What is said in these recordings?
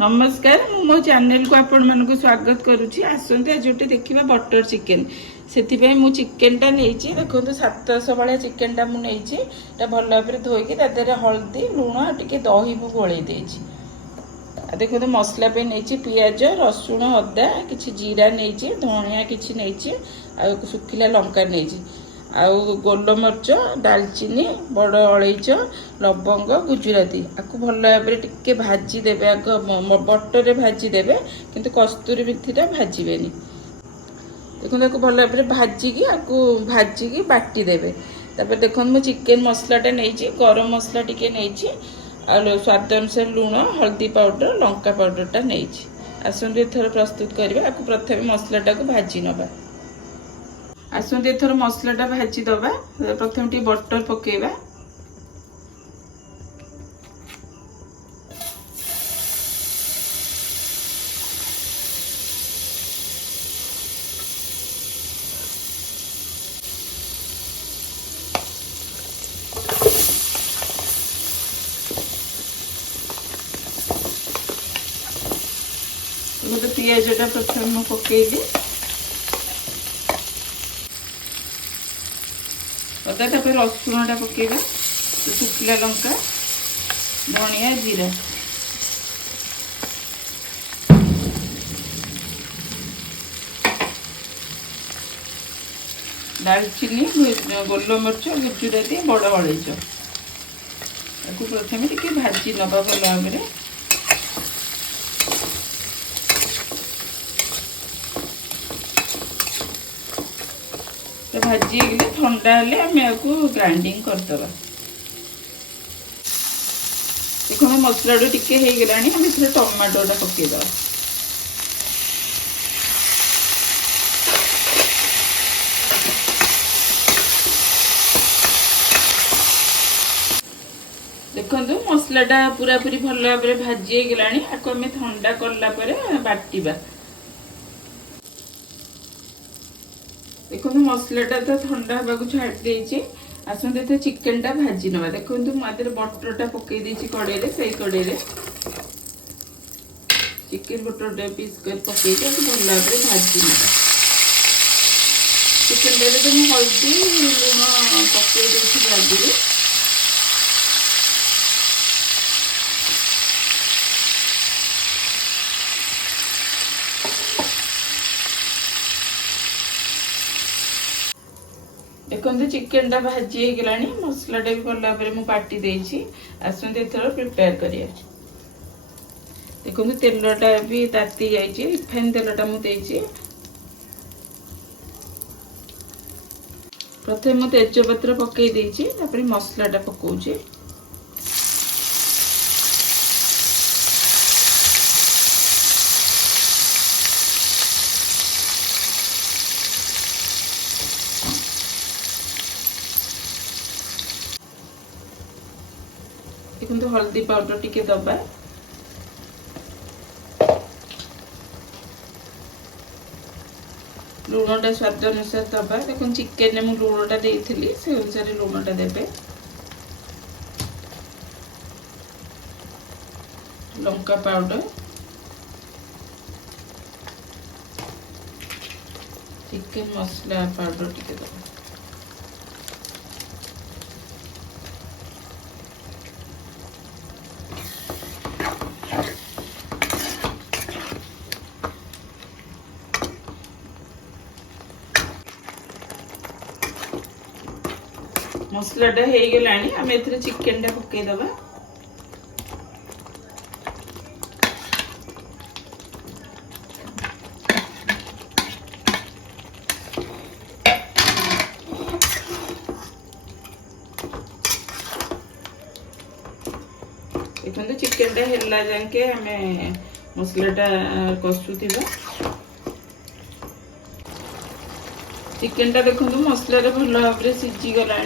नमस्कार मो चैनल को आपण मानक स्वागत करुच्ची आसते आज गोटे देखा बटर चिकेन से चिकेन टा नहीं देखो 700 भाया चिकेन टा मुझे भल भाव धोईकी तादेह हल्दी लुण टे दही मु गोल देखो तो मसला पे नहीं पियाज रसुण अदा कि जीरा नहीं धनिया कि नहीं सुखिला लंका नहीं आउ गोलमरीच डालचीनी बड़ अलैच लवंग गुजराती आपको भल भाव टे भाजी देवे आग बटर भाजी देवे किंतु कस्तूरी मेथीटा भाजबे देखो भल भाव भाजिकी आपको भाजिकी बाटी देवे देखो मुझे चिकेन मसलाटा नहीं गरम मसला टी नहीं स्वाद अनुसार लुण हल्दी पाउडर लंका पाउडरटा नहीं आसतु एथर प्रस्तुत करवा आपको प्रथम मसलाटा को भाजी नवा आसतु एथर मसलाटा भाजी दबा प्रथम टी बटर पकेबा तो पियाजटा प्रथम पकेली अदा तापर रसुणटा पकेबा सुखिला लंका धनिया जीरा दालचीनी गोलमरीच गुजराती बड़ अलैच आपको प्रथम टिके भाजी नवा भल भाव तो भाजी गले ठंडा हेले आम आपको ग्राइंडिंग करदे देखो मसला टिके हो गला आम इसे टमाटोटा पकईद देखो मसलाटा पूरा पूरी भल भाव भाजी गला आपको आम ठंडा कला बाटिबा देखो मसलाटा तो ठंडा होगा छाड़ देती आसते चिकेन टा भाजी नवा देखो मुझे बटरटा पकई कड़े से कड़े चिकेन बटर पीस कर पकई भल भाव भाजी नवा चिकेन टा तो हल्दी लुण पकई आगे देखो चिकेन टा भाजी हो गला मसलाटा भी भल भाव मुझे बाटी देती आसते एथर प्रिपेयर करिए देखो तेलटा भी ताती जाइए रिफाइन तेलटा मुझे प्रथम मुझे तेजपत्र पकई देती मसलाटा पकाऊे देखो हल्दी पाउडर टिके दबा लुणटा स्वाद अनुसार दबा देखो चिकेन में लुणटा देइथिली से अनुसार लुणटा देबे लंका पाउडर चिकेन मसला पाउडर टिके दबा मसलाटा हो गला आम ए चिकेन टा पकईदबा देखो चिकेन टा हेला जाके आम मसलाटा कषुवा चिकेन टा देखो मसला भल भाव सीझी गला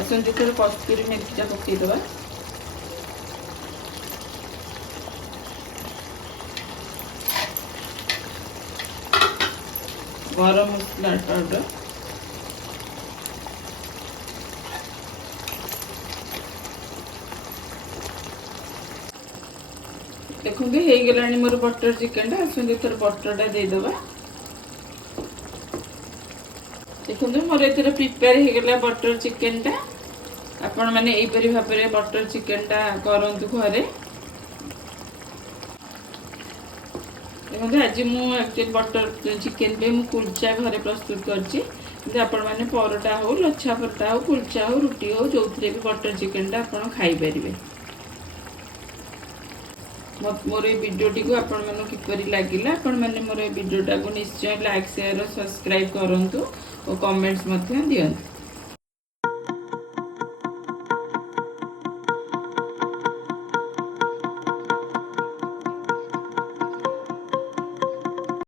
आसते थोड़ा कस्तूरी मेथीटा पकईदबा गरम मसला पाउडर देखो हो गलानी मोर बटर चिकेन टा आसते थोड़ा बटरटा देदेबा देखो मोर ए प्रिपेयर हो गला बटर चिकेन टा आपण मैंने यहीपरी भाव में बटर चिकेन टा करंतु घरे देखो आज मुझे बटर चिकेन पे मु कुलचा घरे प्रस्तुत करछि आपण मैंने परोटा हो लच्छा परोटा हो कुलचा हो रुटी हो जो भी बटर चिकेन टा आपण खाई परिबे मोर भिडियोटी को आपण मानू किपरि लागिला आपण माने मोर भिडियोटा को निश्चय लाइक शेयर और सब्सक्राइब करंतु और कमेंट्स मध्य दियंतु।